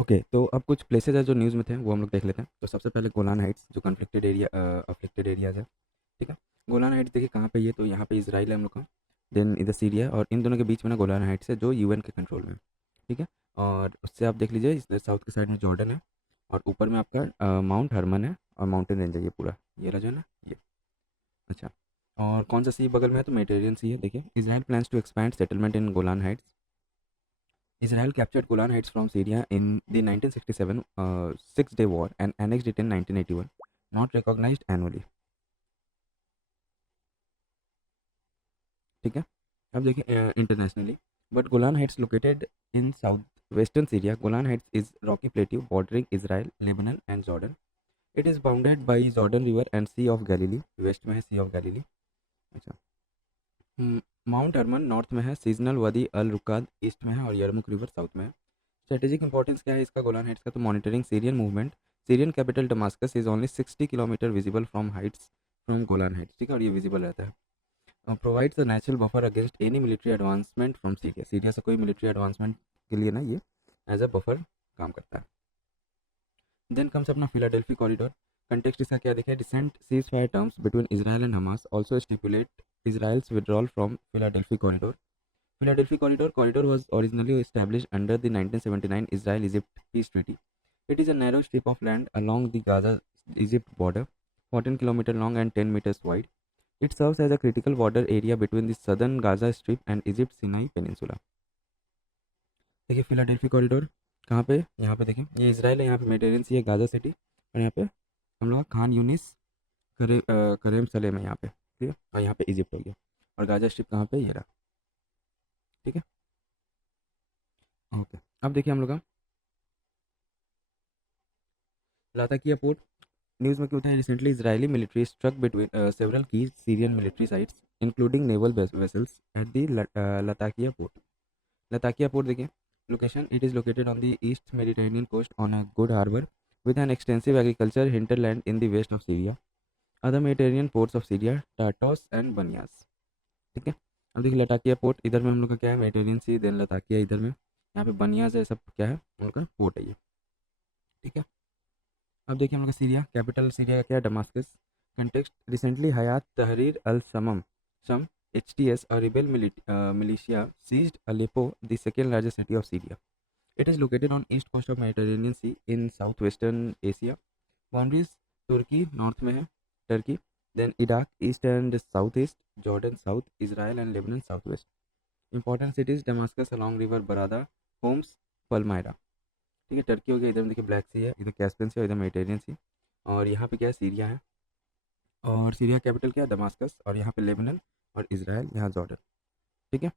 Okay, तो अब कुछ प्लेसेस है जो न्यूज़ में थे, वो हम लोग देख लेते हैं। तो सबसे पहले गोलान हाइट्स, जो कॉन्फ्लिक्टेड एरिया अफ्लिक्टेड एरियाज़ है, ठीक है। गोलान हाइट्स देखिए कहाँ पे है ये, तो यहाँ पे इज़राइल है हम लोग का, देन इधर सीरिया है, और इन दोनों के बीच में ना गोलान हाइट्स है जो यूएन के कंट्रोल में है, ठीक है। और उससे आप देख लीजिए, इस साउथ के साइड में जॉर्डन है, और ऊपर में आपका माउंट हरमन है, और माउंटेन रेंज है ये पूरा, ये रहा जो है ना ये। अच्छा, और कौन सा सी बगल में है, तो मेडिटेरियन सी है। देखिए, Israel plans to expand settlement in Golan Heights. Israel captured Golan Heights from Syria in the 1967 Six-Day War and annexed it in 1981, not recognized annually. ठीक है। अब देखिए internationally, but Golan Heights located in south western Syria. Golan Heights is rocky plateau bordering Israel, Lebanon and Jordan. It is bounded by Jordan river and Sea of Galilee, west में है Sea of Galilee. अच्छा, Mount Hermon north में है, seasonal वादी अल रुकाद east में है, और यरमुक river south में है। स्ट्रेटेजिक इंपॉर्टेंस क्या है इसका गोलान हाइट्स का, तो monitoring Syrian movement. Syrian capital Damascus is only 60 kilometre visible from Heights, from Golan Heights, ठीक है, और ये विजिबल रहता है। Provides a natural buffer against any military advancement from Syria. Syria से कोई मिलिट्री एडवांसमेंट के लिए ना ये एज अ बफर काम करता है। देन कम्स अपना फिलाडेल्फी कॉरिडोर। कंटेक्स्ट इसका क्या देखिए, recent cease fire terms between Israel and Hamas also stipulate Israel's withdrawal from Philadelphia corridor. Philadelphia corridor was originally established under the 1979 Israel-Egypt peace treaty. It is a narrow strip of land along the Gaza-Egypt border, 14 kilometers long and 10 meters wide. It serves as a critical border area between the southern Gaza Strip and Egypt Sinai Peninsula. देखिए Philadelphi corridor कहाँ पे, यहाँ पे देखिए ये Israel है, यहाँ पे मेडिटेरियन सी है, गाजा सिटी, और यहाँ पे हम लोग का खान यूनिस करेम सलेम है यहाँ पे, ठीक है, और यहाँ पे इजिप्ट हो गया, और गाजा स्ट्रिप कहाँ पे, ये रहा, ठीक है। ओके, अब देखिए हम लोग का लाताकिया पोर्ट। न्यूज़ में क्या होता है, recently Israeli military struck between several की Syrian military sites including naval vessels at the Latakia port. Latakia port देखिए location, it is located on the east Mediterranean coast on a good harbour with an extensive agriculture hinterland in the west of Syria. Other Mediterranean ports of Syria, Tartus and Banyas, ठीक है। अब देखिए Latakia port, इधर में हम लोग का क्या है, मेडिटेरियन सी, देन लताकिया इधर में, यहाँ पे बनियास है, सब क्या है उनका पोर्ट है ये, ठीक है। अब देखिए हम लोग का सीरिया, कैपिटल सीरिया का क्या है, डमास्कस। कंटेक्स्ट, रिसेंटली हयात तहरीर अल शमम शम HTS, a rebel militia seized Aleppo, the second largest city of Syria. It is located on east coast of Mediterranean Sea in southwestern Asia. Boundaries, तुर्की north में है, Turkey, then Iraq east and south east, Jordan south, Israel and Lebanon south west. Important cities, Damascus along river Barada, Homs, Palmyra, ठीक है। Turkey हो गया, इधर में देखिए ब्लैक सी है, इधर कैस्पियन सी और इधर मेडिटेरियन सी, और यहाँ पे क्या है, सीरिया है, और सीरिया कैपिटल क्या है, दमास्कस, और यहाँ पे लेबनान, और इसराइल, यहाँ जॉर्डन, ठीक है।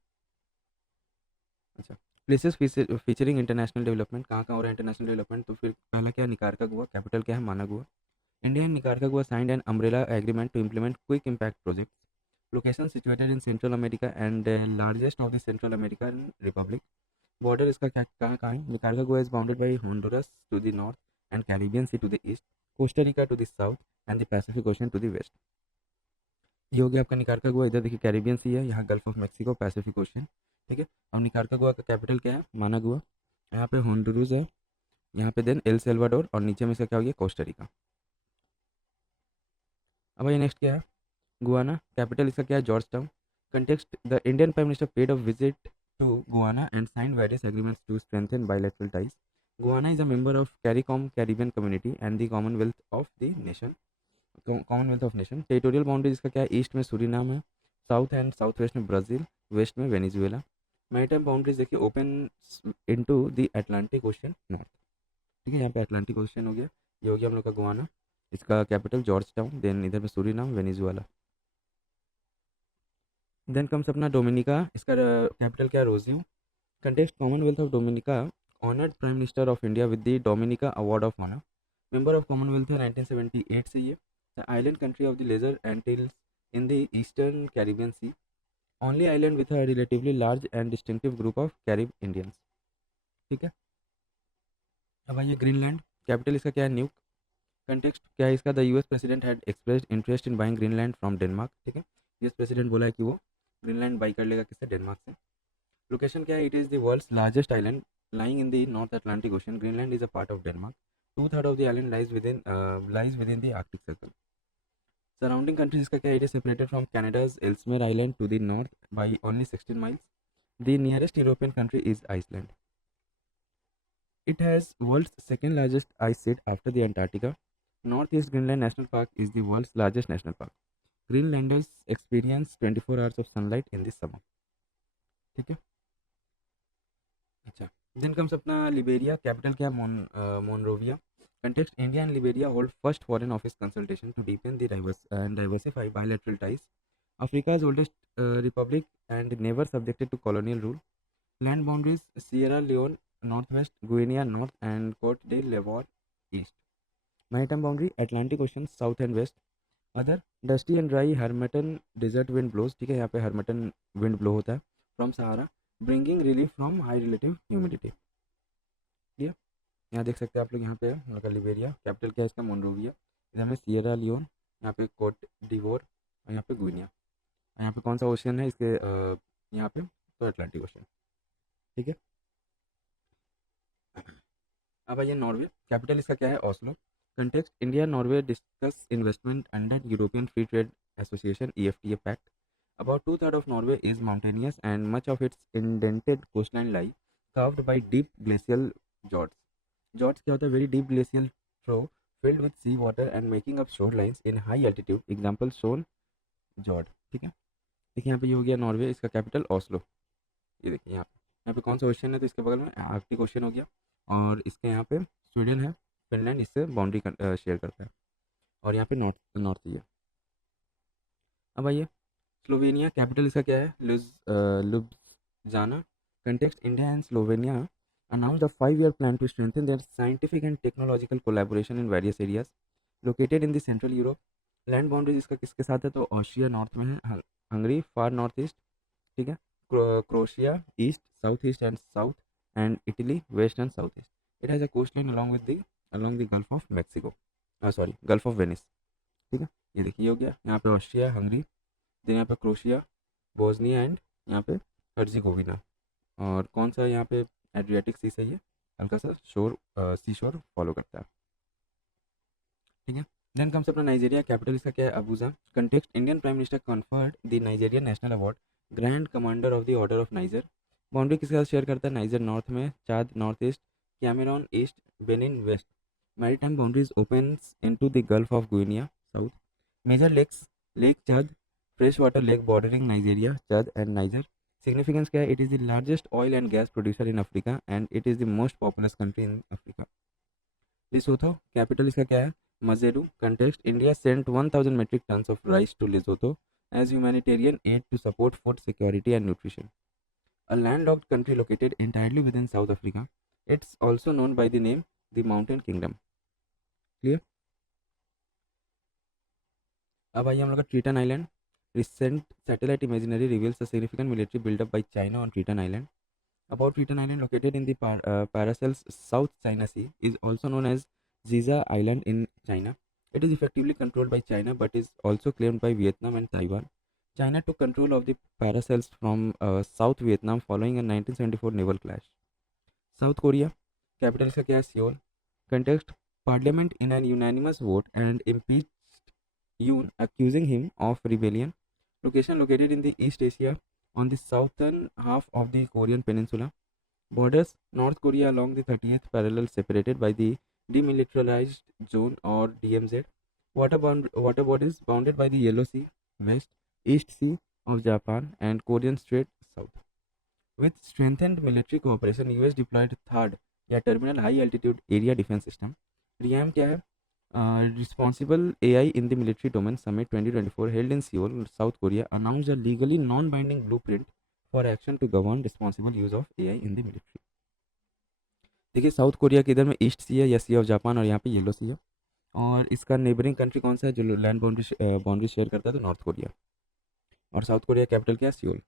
अच्छा, प्लेसेस फीचरिंग इंटरनेशनल डेवलपमेंट, कहाँ कहाँ हो रहा है इंटरनेशनल डेवलपमेंट, तो फिर पहला क्या है, निकारका गोवा, कैपिटल क्या है, Managua. India and Nicaragua signed an umbrella agreement to implement quick impact projects. Location situated in Central America and largest of the Central American Republic. Border इसका क्या कहाँ कहाँ है, Nicaragua is bounded by Honduras to the north and Caribbean Sea to the east, Costa Rica to the south and the Pacific Ocean to the west. ये हो गया आपका Nicaragua, इधर देखिए कैरिबियन सी है, यहाँ gulf of Mexico, Pacific ocean, ठीक है। और निकारागुआ का कैपिटल क्या है, मानागुआ, यहाँ पे होंडुरुस है, यहाँ पे देन एल सेल्वाडोर, और नीचे में इसका क्या हो गया, कोस्टा रिका। अब ये नेक्स्ट क्या है, गुआना, कैपिटल इसका क्या है, Georgetown. Context, the Indian prime minister paid a visit to Guyana and signed various agreements to strengthen bilateral ties. Guyana is a member of CARICOM Caribbean community and the Commonwealth of nation. Territorial boundary इसका क्या है, east में Suriname है, south and south west में Brazil, west में Venezuela. Maritime boundaries देखिए open into the Atlantic ocean north, ठीक है, यहाँ पे अटलांटिक ओशन हो गया। ये हो गया हम लोग का गुआना, इसका कैपिटल जॉर्ज टाउन, देन इधर में सूरीनाम, वेनेजुएला। देन कम्स अपना डोमिनिका, इसका कैपिटल क्या है, Roseau. Context, Commonwealth of Dominica honoured prime minister of India with the Dominica award of honour. Member of Commonwealth है 1978 से ये। The island country of the lesser Antilles in the eastern Caribbean sea, only island with a relatively large and distinctive group of Carib Indians, ठीक है। अब आइए Greenland, capital इसका क्या है, न्यूक। कंटेक्स्ट क्या है इसका, the US president had expressed interest in buying Greenland from Denmark, ठीक है। यूएस प्रेसिडेंट बोला है कि वो ग्रीनलैंड बाई कर लेगा किससे, डेनमार्क से। लोकेशन क्या है, it is the world's largest island lying in the North Atlantic Ocean. Greenland is a part of Denmark. Two-thirds of the island lies within the Arctic Circle. Surrounding countries इसका क्या है? It is separated from Canada's Ellesmere Island to the north by only 16 miles. The nearest European country is Iceland. It has world's second largest ice sheet after the Antarctica. Northeast Greenland National Park is the world's largest national park. Greenlanders experience 24 hours of sunlight in the summer. ठीक है, अच्छा. Then comes अपना Liberia. Capital क्या है? Monrovia. Context: India and Liberia hold first foreign office consultation to deepen the diversify bilateral ties. Africa's oldest republic and never subjected to colonial rule. Land boundaries: Sierra Leone northwest, Guinea north, and Cote d'Ivoire east. Maritime boundary: Atlantic Ocean south and west. Other: dusty and dry Harmattan desert wind blows. ठीक है, यहाँ पे Harmattan wind blow होता है from Sahara, bringing relief from high relative humidity. Clear? यहाँ देख सकते हैं आप लोग, यहाँ पे है लिबेरिया. कैपिटल क्या है इसका? मोनरोविया. इधर में सिएरा लियोन, यहाँ पे कोट डिवोर और यहाँ पे गुइनिया. यहाँ पे कौन सा ओशियन है इसके? यहाँ पे तो अटलांटिक ओशियन. ठीक है, अब आइए नॉर्वे. कैपिटल इसका क्या है? Oslo. Context: India Norway discuss investment under European free trade association EFTA pact. About two-thirds of Norway is mountainous and much of its indented coastline lie carved by deep glacial fjords. Fjords क्या होता है? Very deep glacial trough filled with sea water and making up shorelines in high altitude. Example shown Fjord. ठीक है, देखिए यहाँ पे ये हो गया नॉर्वे. इसका कैपिटल ऑस्लो. ये देखिए यहाँ पे कौन सा ओशन है? तो इसके बगल में आर्कटिक ओशन हो गया. और इसके यहाँ पे स्वीडन है, फिनलैंड इससे बाउंड्री शेयर करता है. और यहाँ पे नॉर्थ ही है. अब आइए स्लोवेनिया. कैपिटल इसका क्या है? Ljubljana. Context: India and Slovenia announced a 5-year plan to strengthen their scientific and technological collaboration in various areas located in the Central Europe. Land boundaries इसका किसके साथ है? तो ऑस्ट्रिया नॉर्थ में है, हंगरी फार नॉर्थ ईस्ट, ठीक है, Croatia east, south east and south, and Italy west and south east. It has a coastline along the Gulf of Mexico, Gulf of Venice. ठीक है, ये देखिए हो गया. यहाँ पे ऑस्ट्रिया, हंगरी, देन यहाँ पे क्रोशिया, बोस्निया एंड यहाँ पे हर्जिगोविना. और कौन सा यहाँ पे? एड्रियाटिक सी से ये हल्का सा सी शोर फॉलो करता है. ठीक है, देन कम्स अपना नाइजीरिया. कैपिटल इसका क्या है? Abuja. Context: Indian prime minister conferred the Nigerian national award grand commander of the order of Niger. Boundary किसके साथ शेयर करता है? नाइजर नॉर्थ में, Chad north east, Cameroon east, Benin west. Maritime boundaries opens into the Gulf of Guinea south. Major lakes: lake Chad, fresh water lake bordering Nigeria, Chad and Niger. Significance क्या है? It is the largest oil and gas producer in Africa and it is the most populous country in Africa. Lesotho. Capital इसका क्या है? Maseru. Context: India sent 1000 metric tons of rice to Lesotho as humanitarian aid to support food security and nutrition. A landlocked country located entirely within South Africa. It's also known by the name the Mountain Kingdom. Clear? अब आइए हम लोग का ट्रीटन island. Recent satellite imagery reveals a significant military buildup by China on Triton Island. About Triton Island, located in the Paracels South China Sea, is also known as Ziza Island in China. It is effectively controlled by China but is also claimed by Vietnam and Taiwan. China took control of the Paracels from South Vietnam following a 1974 naval clash. South Korea. Capital इसका क्या है? Seoul. Context: Parliament in an unanimous vote and impeached Yoon, accusing him of rebellion. Location: located in the East Asia on the southern half of the Korean peninsula. Borders: North Korea along the 30th parallel separated by the demilitarized zone or DMZ. Water bodies bounded by the Yellow Sea west, East Sea of Japan and Korean Strait south. With strengthened military cooperation, US deployed third या terminal high altitude area defense system. RIAM क्या है? Responsible AI in the Military Domain Summit 2024 held in Seoul, South Korea, announced a legally non-binding blueprint for action to govern responsible use of AI in the military. देखिए south Korea के इधर में east सी है या सी of Japan और यहाँ पे yellow सी है. और इसका नेबरिंग कंट्री कौन सा है जो लैंड बाउंड्री शेयर करता है? तो नॉर्थ कोरिया. और साउथ कोरिया कैपिटल क्या है? सियोल.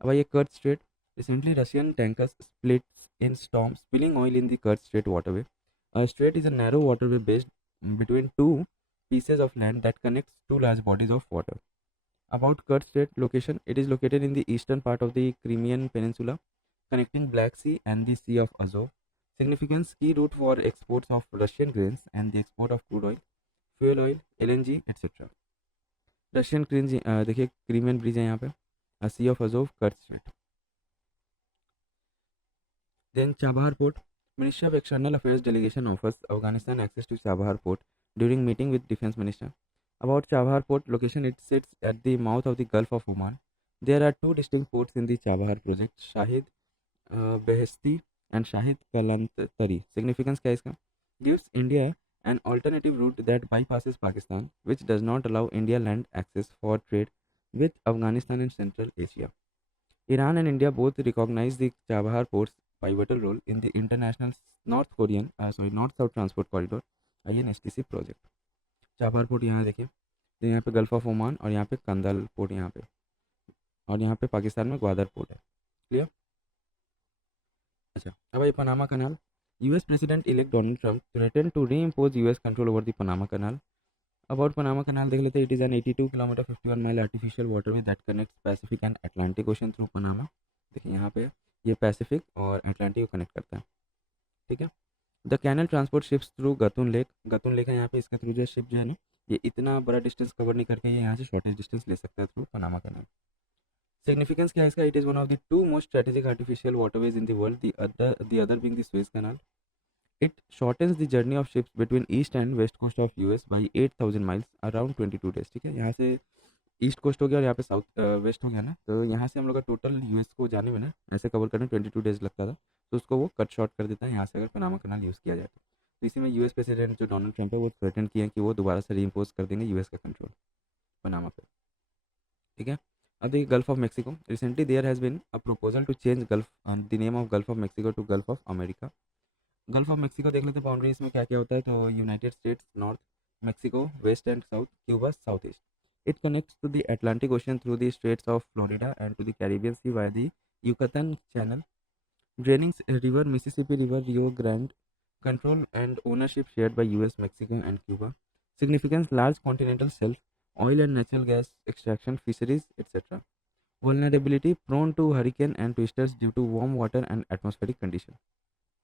अब आइए Kerch strait. Recently Russian tankers splits in storm spilling oil in the Kerch strait waterway. A strait is a narrow waterway based between two pieces of land that connects two large bodies of water. About Kerch Strait location: it is located in the eastern part of the Crimean Peninsula, connecting Black Sea and the Sea of Azov. Significance: key route for exports of Russian grains and the export of crude oil, fuel oil, LNG, etc. Russian क्रीन देखिए Crimean bridge है यहाँ पे, sea of Azov, Kerch strait. Then Chabahar port. Ministry of External Affairs delegation offers Afghanistan access to Chabahar port during meeting with defense minister. About Chabahar port location, it sits at the mouth of the Gulf of Oman. There are two distinct ports in the Chabahar project, Shahid Beheshti and Shahid Kalantari. Significance क्या है इसका? Gives India an alternative route that bypasses Pakistan, which does not allow India land access for trade with Afghanistan and Central Asia. Iran and India both recognize the Chabahar port's pivotal role in the international North-South Transport Corridor (INSTC) project. Chabahar port यहाँ देखिए, तो यहाँ पे gulf of Oman और यहाँ पे कंदल port यहाँ पे, और यहाँ पे पाकिस्तान में ग्वादर पोर्ट है. क्लियर? अच्छा, अब ये Panama canal. US president elect Donald Trump threaten to reimpose US control over the Panama canal. About Panama canal देख लेते हैं. It is an 82 kilometre 51 mile artificial waterway that connects Pacific and Atlantic ocean through Panama. देखिए यहाँ पे ये Pacific और Atlantic को connect करता है. ठीक है. The canal transport ships through Gatun lake. Gatun lake है यहाँ पे, इसके थ्रू जो शिप जो है ना, ये इतना बड़ा डिस्टेंस कवर नहीं करके ये यहाँ से शॉर्टेज डिस्टेंस ले सकता है थ्रू पनामा कैनल. सिग्निफिकेंस क्या है इसका? It is one of the two most strategic artificial waterways in the world, the other being the Suez canal. It shortens the journey of ships between east and west coast of US by 8,000 miles around 22 days. ठीक है, यहाँ से east coast हो गया और यहाँ पे south west हो गया ना, तो यहाँ से हम लोग का टोटल यूएस को जाने में ना ऐसे कवर करने 22 डेज लगता था, तो उसको वो कट शॉर्ट कर देता है यहाँ से अगर पनामा कनाल यूज़ किया जाए तो इसी में यूएस प्रेसिडेंट जो डोनाल्ड ट्रंप है वो थ्रेटन किए हैं कि वो दोबारा से रीइम्पोज कर देंगे यूएस का कंट्रोल पनामा पे. ठीक है. अब देखिए Gulf of Mexico. Recently there has been a proposal to change Gulf the name of Gulf of Mexico to Gulf of America. Gulf of Mexico देख लेते हैं बाउंड्रीज में क्या क्या होता है. तो United States north, Mexico west and south, Cuba south east. It connects to the Atlantic ocean through the straits of Florida and to the Caribbean sea by the Yucatan channel. Draining river Mississippi river Rio Grande. Control and ownership shared by US, Mexico and Cuba. Significance: large continental shelf, oil and natural gas extraction, fisheries, etc. Vulnerability: prone to hurricane and twisters due to warm water and atmospheric condition.